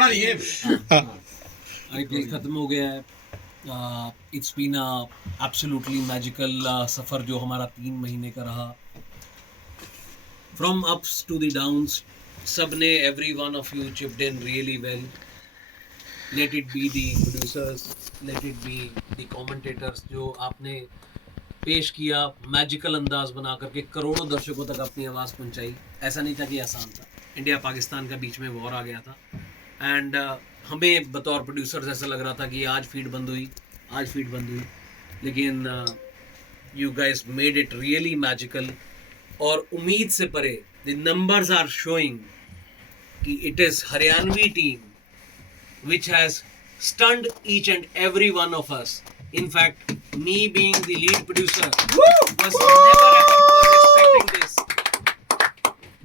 रोना नहीं है। आईपीएल खत्म हो गया है। इट्स बीन एब्सोल्युटली मैजिकल सफ़र जो हमारा 3 महीने का रहा। From ups to the downs, सब ने every one of you chipped in really well. Let it be the producers, let it be the commentators, जो आपने पेश किया मैजिकल अंदाज बना करके करोड़ों दर्शकों तक अपनी आवाज़ पहुंचाई। ऐसा नहीं था कि आसान था। इंडिया पाकिस्तान का बीच में वॉर आ गया था एंड हमें बतौर प्रोड्यूसर्स ऐसा लग रहा था कि आज फीड बंद हुई, लेकिन you guys made it really magical. और उम्मीद से परे द नंबर्स आर शोइंग कि it is Haryanvi team which has stunned each and every one of us. In fact, me being the lead producer was never ever was expecting this.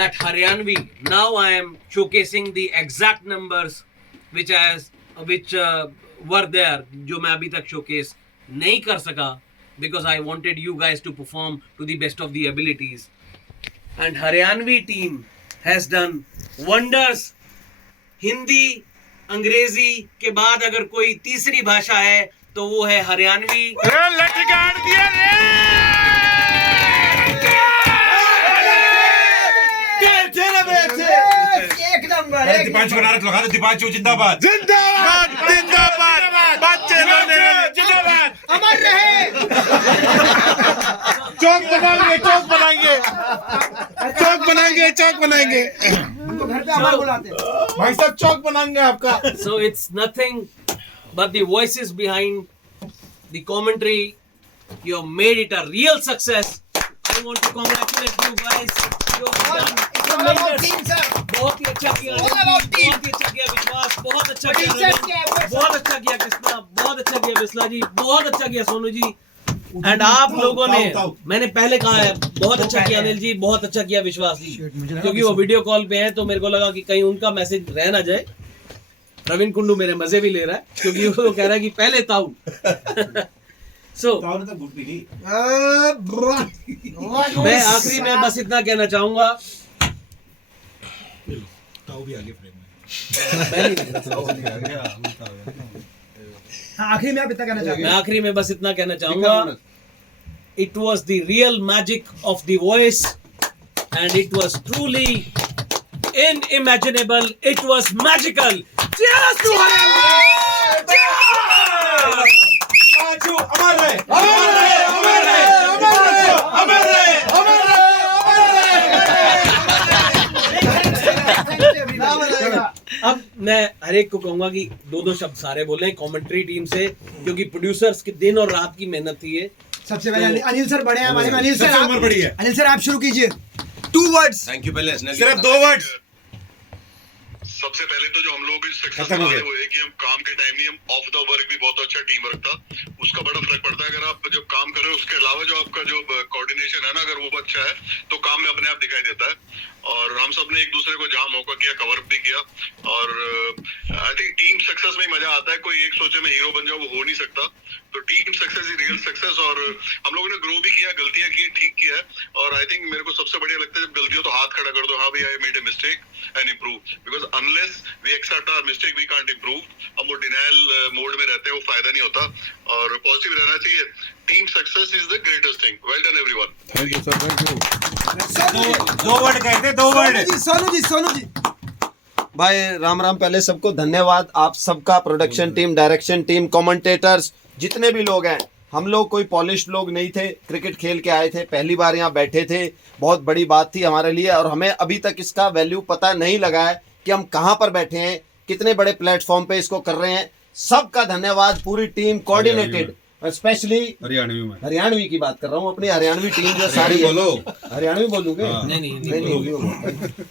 That Haryanvi, now I am showcasing the exact numbers which were there, जो मैं अभी तक showcase नहीं कर सका because I wanted you guys to perform to the best of the abilities. And Haryanvi team has done wonders. Hindi अंग्रेजी के बाद अगर कोई तीसरी भाषा है तो वो है हरियाणवी। एक नंबर दीपांशु को नारा लगा दो। दीपांशु जिंदाबाद जिंदाबाद जिंदाबाद जिंदाबाद। अमर रहे। चौक बनाएंगे चौक बनाएंगे चौक बनाएंगे चौक बनाएंगे। उनको घर पे अमर बुलाते हैं। भाई साहब चौक बनाएंगे आपका। So it's nothing but the voices behind the commentary. You have made it a real success. I want to congratulate you guys. You have done tremendous. बहुत ही अच्छा किया, बहुत ही अच्छा किया विश्वास, बहुत अच्छा किया रविंद्र, बहुत अच्छा किया कृष्णा, बहुत अच्छा किया बिस्ला जी, बहुत अच्छा किया सोनू जी। एंड आप लोगों ने, मैंने पहले कहा है, बहुत अच्छा किया अनिल जी, बहुत अच्छा किया विश्वास जी, क्योंकि वो वीडियो कॉल पे हैं तो मेरे को लगा कि कहीं उनका मैसेज रह ना जाए। प्रवीण कुंडू मेरे मजे भी ले रहा है क्योंकि वो कह रहा है कि पहले ताऊ। सो मैं आखिरी में बस इतना कहना चाहूंगा, आखिरी में आप इतना कहना चाहेंगे? मैं आखिरी में बस इतना कहना चाहूंगा, it was the real magic of the voice and it was truly inimaginable. It was magical. Cheers to Haryanvi! Deepanshu अमर रहे, अमर रहे, अमर रहे, अमर रहे, अमर रहे। अब मैं हर एक को कहूंगा कि 2-2 शब्द सारे बोले कमेंट्री टीम से, क्योंकि प्रोड्यूसर्स की दिन और रात की मेहनत थी ये। सबसे पहले अनिल सर बड़े हैं हमारे में। अनिल सर सबसे उम्र बड़ी है। अनिल सर आप शुरू कीजिए। 2 words। Thank you. पहले सिर्फ 2 वर्ड्स। सबसे पहले तो जो हम लोग सक्सेस खत्म हो गया। वो है कि हम काम के टाइम नहीं, हम ऑफ द वर्क भी बहुत अच्छा टीम वर्क था, उसका बड़ा फर्क पड़ता है। अगर आप जब काम कर रहे हो उसके अलावा जो आपका जो कोऑर्डिनेशन है ना, अगर वो अच्छा है तो काम में अपने आप दिखाई देता है। और हम सब ने एक दूसरे को जहाँ मौका किया कवर अप भी किया। और आई थिंक टीम सक्सेस में ही मजा आता है। कोई एक सोचे मैं हीरो बन जाऊँ, वो हो नहीं सकता। तो team success is real success. और हम लोगों ने ग्रो भी किया, गलतियां की, ठीक किया है। और आई थिंक मेरे को सबसे बढ़िया लगता है जब गलती हो तो हाथ खड़ा कर दो, हाँ भाई I made a mistake and improve, because unless we accept our mistake we can't improve. हम वो डिनायल मोड में रहते हैं, वो फायदा नहीं होता। और पॉजिटिव रहना चाहिए। Team success is the greatest thing. Well done everyone. Thank you sir, thank you. 2 word कहते, 2 वर्ड। सोनू जी भाई राम राम। पहले सबको धन्यवाद, आप सबका, production team, direction team, commentators, जितने भी लोग हैं। हम लोग कोई पॉलिश लोग नहीं थे, क्रिकेट खेल के आए थे, पहली बार यहाँ बैठे थे। बहुत बड़ी बात थी हमारे लिए और हमें अभी तक इसका वैल्यू पता नहीं लगा है कि हम कहाँ पर बैठे हैं, कितने बड़े प्लेटफॉर्म पे इसको कर रहे हैं। सबका धन्यवाद, पूरी टीम कोऑर्डिनेटेड, स्पेशली हरियाणवी की बात कर रहा हूँ, अपनी हरियाणवी टीम जो सारी है। हरियाणवी बोलूंगे? नहीं।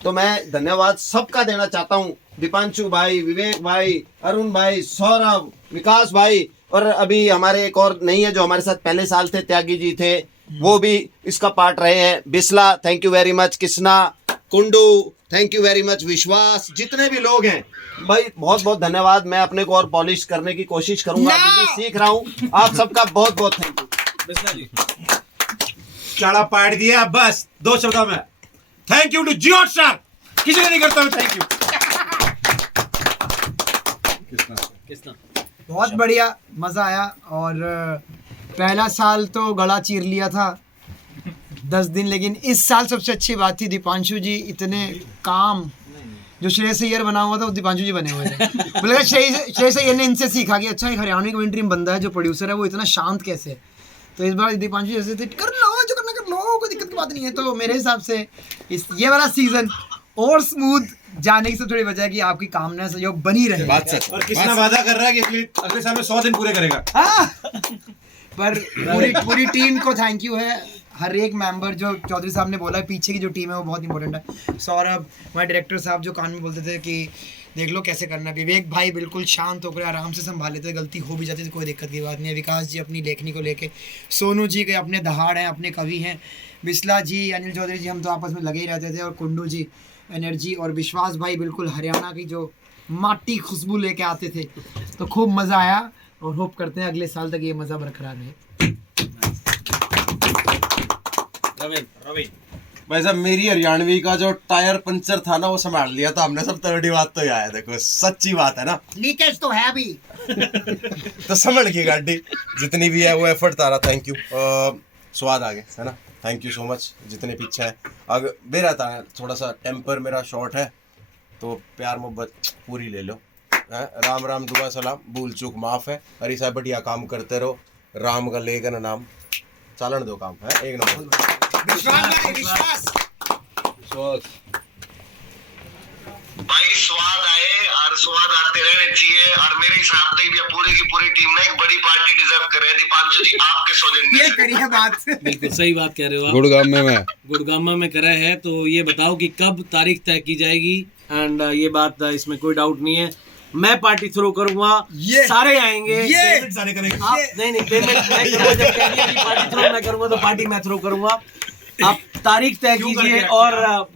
तो मैं धन्यवाद सबका देना चाहता हूँ। दीपांशु भाई, विवेक भाई, अरुण भाई, सौरभ, विकास भाई, और अभी हमारे एक और नहीं है जो हमारे साथ पहले साल थे, त्यागी जी थे, वो भी इसका पार्ट रहे हैं। Bisla thank you very much, Krishna, Kundu thank you very much, विश्वास, जितने भी लोग हैं भाई बहुत बहुत धन्यवाद। मैं अपने को और पॉलिश करने की कोशिश करूंगा क्योंकि सीख रहा हूँ। आप सबका बहुत बहुत थैंक यू। चाड़ा पाट दिया बस 2 शब्दों में। Thank you to Jio Hotstar. किसी को नहीं करता हूँ थैंक यू। किसना बहुत बढ़िया मज़ा आया। और पहला साल तो गला चीर लिया था 10 दिन, लेकिन इस साल सबसे अच्छी बात थी दीपांशु जी इतने काम, जो श्रेयस अय्यर बना हुआ था वो दीपांशु जी बने हुए थे। बोले श्रेयस अय्यर ने इनसे सीखा कि अच्छा एक हरियाणवी कमेंट्री में बंदा है जो प्रोड्यूसर है वो इतना शांत कैसे है। तो इस बार दीपांशु जैसे थे कर लो जो करना कर लो, कोई दिक्कत की बात नहीं है। तो मेरे हिसाब से ये वाला सीजन और स्मूथ जाने की सब थोड़ी वजह है कि आपकी कामना सहयोग बनी रहे। बात सच। और किसना वादा कर रहा है कि अगले साल में 100 दिन पूरे करेगा। पर पूरी टीम को थैंक यू है। हर एक मेंबर, जो चौधरी साहब ने बोला पीछे की जो टीम है वो बहुत इंपॉर्टेंट है। सौरभ, हमारे डायरेक्टर साहब जो कान में बोलते थे कि देख लो कैसे करना है। विवेक भाई बिल्कुल शांत होकर आराम से संभाल लेते, गलती हो भी जाती तो कोई दिक्कत की बात नहीं है। विकास जी अपनी लेखनी को लेके, सोनू जी के अपने दहाड़ हैं, अपने कवि हैं, बिस्ला जी, अनिल चौधरी जी, हम तो आपस में लगे ही रहते थे, और कुंडू जी एनर्जी, और विश्वास भाई बिल्कुल हरियाणा की जो माटी खुशबू लेके आते थे। तो खूब मज़ा आया और होप करते हैं अगले साल तक ये मज़ा बरकरार रहे। भाई साहब मेरी हरियाणवी का जो टायर पंचर था ना वो संभाल लिया था हमने सब। तगड़ी बात तो आया, देखो सच्ची बात है ना, लीकेज तो है अभी। तो संभल की गाड़ी जितनी भी है वो एफर्ट तारा। Thank you. स्वाद आ गया है ना, थैंक यू सो मच। जितने पीछे है अगर मेरा था थोड़ा सा टेम्पर मेरा शॉर्ट है तो प्यार मोहब्बत पूरी ले लो। राम राम दुआ सलाम, भूल चूक माफ है। हरी साहब बढ़िया काम करते रहो, राम का लेकर नाम चालन दो काम है एक नंबर। विश्वास भाई स्वाद आए और स्वाद आते रहने चाहिए। और मेरे हिसाब से भी पूरी की पूरी टीम ने एक बड़ी पार्टी डिजर्व करे। दीपांशु जी आपके सौजन्य ये करिए बात। बिल्कुल सही बात कह रहे हो आप। गुड़गामा में करा है, तो ये बताओ कि कब तारीख तय की जाएगी। एंड ये बात इसमें कोई डाउट नहीं है, मैं पार्टी थ्रो करूंगा, सारे आएंगे। सारे करेंगे। नहीं पेमेंट मैं करूंगा, जब कहेंगे पार्टी थ्रो मैं करूंगा तो पार्टी मैं थ्रो करूंगा। आप तारीख तय कीजिए और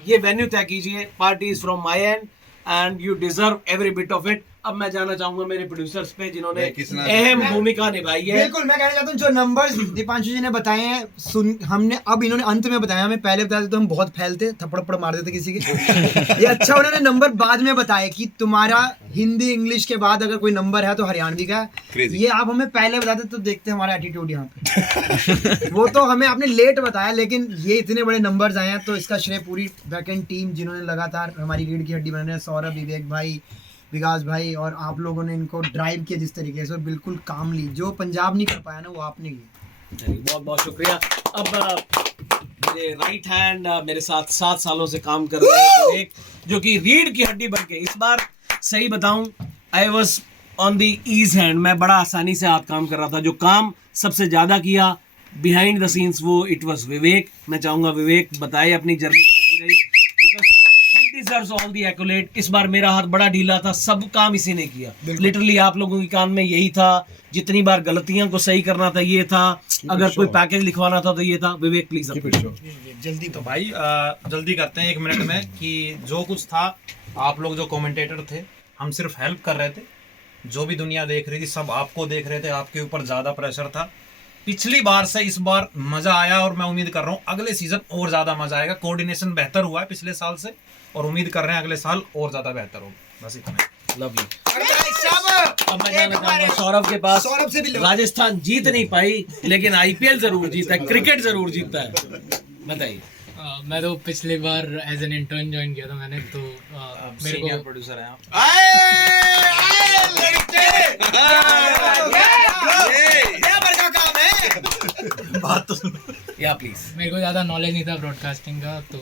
ये वेन्यू तय कीजिए। Party is from my and and you deserve every bit of it. अब मैं जाना चाहूंगा मेरे प्रोड्यूसर्स पे जिन्होंने अहम भूमिका निभाई है। बिल्कुल, मैं कहना चाहता हूँ जो नंबर्स दीपांशु जी ने बताए हैं हमने अब इन्होंने अंत में बताया, हमें पहले बताते तो हम बहुत फैलते थप्पड़ मार देते किसी के। ये अच्छा उन्होंने नंबर बाद में बताया कि तुम्हारा हिंदी इंग्लिश के बाद अगर कोई नंबर है तो हरियाणवी का है। ये आप हमें पहले बताते तो देखते हमारा एटीट्यूड यहाँ पे। वो तो हमें आपने लेट बताया, लेकिन ये इतने बड़े नंबर्स आए हैं तो इसका श्रेय पूरी बैकएंड टीम जिन्होंने लगातार हमारी रीढ़ की हड्डी बनाने, सौरभ, विवेक भाई, विकास भाई, और आप लोगों ने इनको ड्राइव किया जिस तरीके से, और बिल्कुल काम ली। जो पंजाब नहीं कर पाया ना वो आपने किया। बहुत बहुत शुक्रिया। अब मेरे राइट हैंड मेरे साथ 7 सालों से काम कर रहे हैं विवेक, जो कि रीढ़ की हड्डी बन के, इस बार सही बताऊं I was on the ease hand. मैं बड़ा आसानी से हाथ काम कर रहा था। जो काम सबसे ज्यादा किया बिहाइंड द सीन्स वो इट वाज विवेक। मैं चाहूंगा विवेक बताए अपनी जर्नी कैसी रही, because he deserves all the accolade. इस बार मेरा हाथ बड़ा ढीला था, सब काम इसी ने किया। लिटरली आप लोगों के कान में यही था, जितनी बार गलतियां को सही करना था ये था, अगर कोई पैकेज लिखवाना था तो ये था। विवेक प्लीज जल्दी। तो भाई जल्दी करते हैं 1 मिनट में कि जो कुछ था, आप लोग जो कमेंटेटर थे हम सिर्फ हेल्प कर रहे थे। जो भी दुनिया देख रही थी सब आपको देख रहे थे, आपके ऊपर ज़्यादा प्रेशर था। पिछली बार से इस बार मज़ा आया और मैं उम्मीद कर रहा हूँ अगले सीज़न और ज़्यादा मज़ा आएगा। कोऑर्डिनेशन बेहतर हुआ है पिछले साल से और उम्मीद कर रहे हैं अगले साल और ज़्यादा बेहतर होगा। बस इतना। लवली। अब मैं जाना चाहूंगा सौरभ के पास। सौरभ से भी राजस्थान जीत नहीं पाई लेकिन आईपीएल जरूर जीता है, क्रिकेट जरूर जीता है। बताइए। मैं तो पिछली बार एज एन इंटर्न ज्वाइन किया था मैंने, तो मेरे को प्रोड्यूसर है आप। बात तो या प्लीज। मेरे को ज़्यादा नॉलेज नहीं था ब्रॉडकास्टिंग का, तो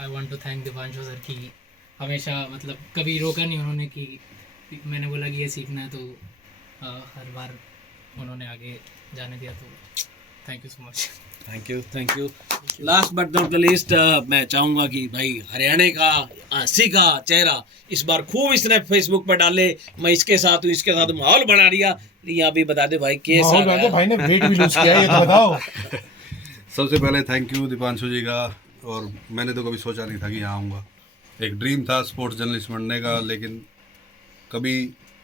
I want to thank Deepanshu sir की हमेशा मतलब कभी रोका नहीं उन्होंने कि मैंने बोला कि ये सीखना है तो हर बार उन्होंने आगे जाने दिया। तो thank you so much. Thank you. Last but not the least, मैं चाहूंगा कि भाई हरियाणा का हंसी का चेहरा इस बार खूब इसने फेसबुक पर डाले। मैं इसके साथ हूँ, इसके साथ माहौल बना दिया। यहाँ भी बता दे भाई कैसा भाई ने वेट भी लूज किया, ये तो बताओ। सबसे पहले थैंक यू दीपांशु जी का। और मैंने तो कभी सोचा नहीं था कि यहाँ आऊँगा। एक ड्रीम था स्पोर्ट्स जर्नलिस्ट बनने का, लेकिन कभी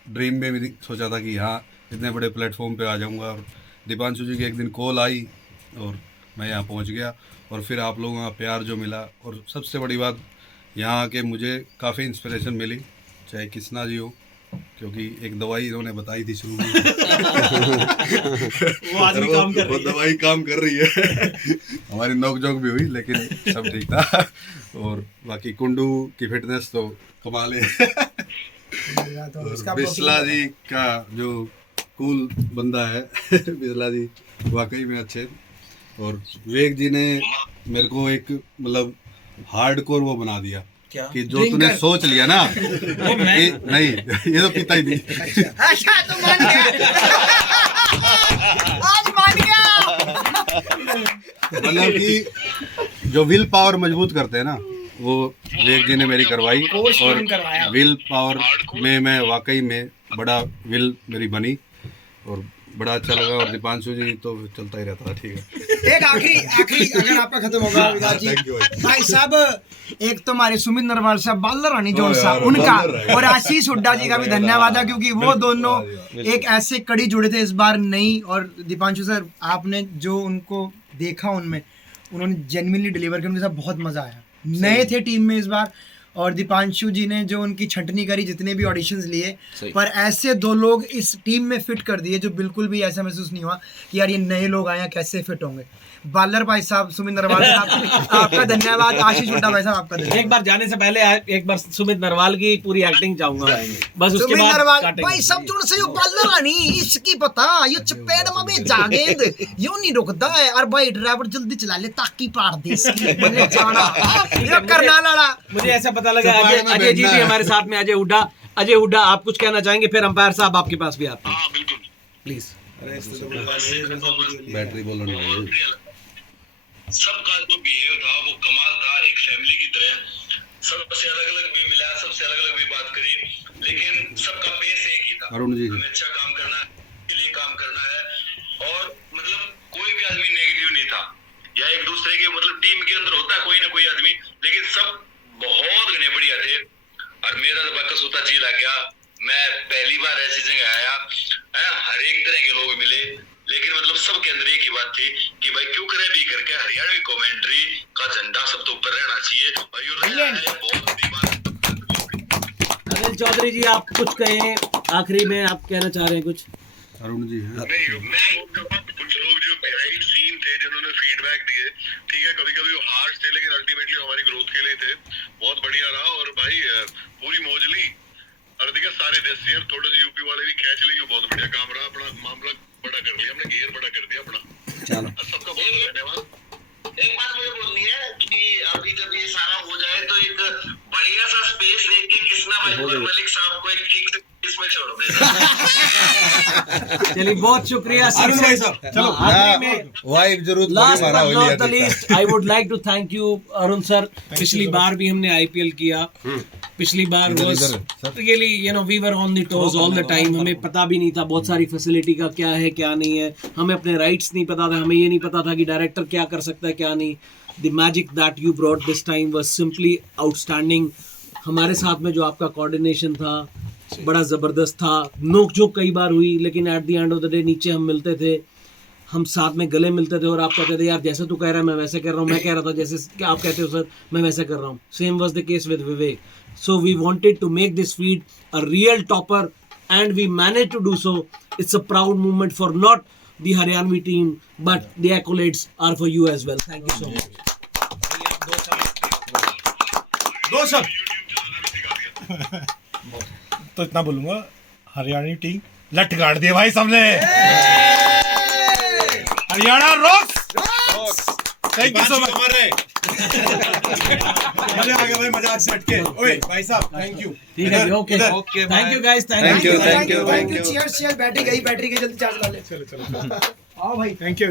ड्रीम में भी सोचा था कि यहाँ इतने बड़े प्लेटफॉर्म पे आ जाऊँगा। और दीपांशु जी की एक दिन कॉल आई और मैं यहाँ पहुँच गया। और फिर आप लोगों का प्यार जो मिला, और सबसे बड़ी बात यहाँ आके मुझे काफ़ी इंस्पिरेशन मिली, चाहे किसना जी हो, क्योंकि एक दवाई इन्होंने बताई थी शुरू में वो आज भी काम कर वो रही है। दवाई काम कर रही है हमारी नोक झोंक भी हुई लेकिन सब ठीक था। और बाकी कुंडू की फिटनेस तो कमाल है। और बिस्ला जी का जो कूल बंदा है बिस्ला जी वाकई में अच्छे। और विवेक जी ने मेरे को एक मतलब हार्डकोर वो बना दिया क्या? कि जो तूने सोच लिया ना कि नहीं ये तो पीता ही नहीं। अच्छा तो मान गया आज मान गया। मतलब कि जो विल पावर मजबूत करते हैं ना वो विवेक जी ने मेरी करवाई। और विल पावर में मैं वाकई में बड़ा विल मेरी बनी और बड़ा अच्छा लगा। और दीपांशु जी तो चलता ही रहता था। ठीक है, एक आखिरी अगर आपका खत्म होगा विकास जी, Thank you भाई। भाई साहब एक तो हमारे सुमित नरवाल साहब, बाल्ला रानी जोन ओ साहब यार, उनका, बाल्ला रानी। और आशीष हुड्डा जी का भी धन्यवाद है क्योंकि वो दोनों एक ऐसे कड़ी जुड़े थे इस बार नहीं। और दीपांशु सर आपने जो उनको देखा उनमें, उन्होंने जेन्युइनली डिलीवर किया, उनके साथ बहुत मजा आया। नए थे टीम में इस बार, और दीपांशु जी ने जो उनकी छंटनी करी, जितने भी ऑडिशंस लिए, पर ऐसे दो लोग इस टीम में फिट कर दिए जो बिल्कुल भी ऐसा महसूस नहीं हुआ कि यार ये नए लोग आए हैं कैसे फिट होंगे। बालर भाई साहब, सुमित नरवाल साहब आपका धन्यवाद, आशीष हुड्डा भाई साहब आपका धन्यवाद। एक बार जाने से पहले एक बार सुमित नरवाल की पूरी एक्टिंग चाहूंगा बस, उसके सुमित बाद नरवाल काटेंगे। भाई सब जोड़ से यो बालर रानी इसकी पता यो चपेड़ में भी जागेंद यो नहीं रुकता है। और भाई ड्राइवर जल्दी चला ले ताकि पार दे इसकी बने जाना यो करना लड़ा। मुझे ऐसा पता लगा अजय जी भी हमारे साथ में, अजय हुड्डा आप कुछ कहना चाहेंगे, फिर अंपायर साहब आपके पास भी आते हैं। हाँ बिल्कुल। प्लीज। बैटरी बोल रहा है। सबका जो बिहेव था वो कमाल था, एक फैमिली की तरह। सबसे अलग अलग भी मिला, सबसे अलग अलग भी बात करी, लेकिन सबका पेस एक ही था। अरुण जी हमें अच्छा काम करना है, के लिए काम करना है। और मतलब कोई भी आदमी नेगेटिव नहीं था, या एक दूसरे के मतलब टीम के अंदर होता है कोई ना कोई आदमी, लेकिन सब बहुत घने बढ़िया थे। और मेरा तो बकस होता जी लग गया, मैं पहली बार ऐसी जगह आया, हर एक तरह के लोग मिले, लेकिन मतलब सबके अंदर एक ही बात थी कि भाई क्यों करे भी करके हरियाणवी कमेंट्री का झंडा सब तो ऊपर रहना चाहिए। और ये बहुत बड़ी बात। अनिल चौधरी जी आप कुछ कहें आखिरी में, आप कहना चाह रहे हैं कुछ? अरुण जी हैं। नहीं, कुछ लोग जो बिहाइंड सीन थे जिन्होंने फीडबैक दिए, ठीक है, कभी कभी वो हार्श थे लेकिन अल्टीमेटली हमारी ग्रोथ के लिए थे। बहुत बढ़िया रहा। और भाई पूरी मौजली और देखिए सारे देसी यार, थोड़े से यूपी वाले भी खींच लिए, बहुत बढ़िया काम रहा। अपना मामला बड़ा कर लिया हमने, घेर बड़ा कर दिया अपना। चलो सबका बहुत धन्यवाद। एक बात मुझे बोलनी है कि अभी जब ये सारा हो जाए तो एक बढ़िया सा स्पेस देख के कृष्णा भाई और मलिक साहब को एक ठीक से इसमें छोड़ दे। चलिए बहुत शुक्रिया अरुण भाई साहब, चलो आखिरी में वाइफ जरूर last but not the least I would like to thank you Arun sir. पिछली बार भी हमने आईपीएल किया, पिछली बार was really you know we were on the toes all the time. हमें पता भी नहीं था बहुत सारी फैसिलिटी का क्या है क्या नहीं है, हमें अपने राइट्स नहीं पता था, हमें ये नहीं पता था कि डायरेक्टर क्या कर सकता है क्या नहीं। The magic that you brought this time was simply outstanding. हमारे साथ में जो आपका कोऑर्डिनेशन था बड़ा ज़बरदस्त था। नोक झोंक कई बार हुई लेकिन at the end of the day नीचे हम मिलते थे, हम साथ में गले मिलते थे और आप कहते थे यार जैसे तू कह रहा है मैं वैसे कर रहा हूँ, मैं कह रहा था जैसे क्या आप कहते हो सर मैं वैसे कर रहा हूँ। Same was the case with Vivek. So we wanted to make this feed a real topper and we manage to do so. It's a proud movement for not the Haryanvi team but the accolades are for you as well. Thank you so much. दो शब्द तो इतना बोलूंगा, Haryana team लट गाड़ दिए भाई सबने। Haryana rocks. Thank you so much. मजा आ गया भाई, मजाक से हटके। ओए भाई साहब थैंक यू। ठीक है okay thank you guys thank you thank you thank you. Cheers, battery गई जल्दी चार्ज ला ले। चलो आओ भाई। Thank you.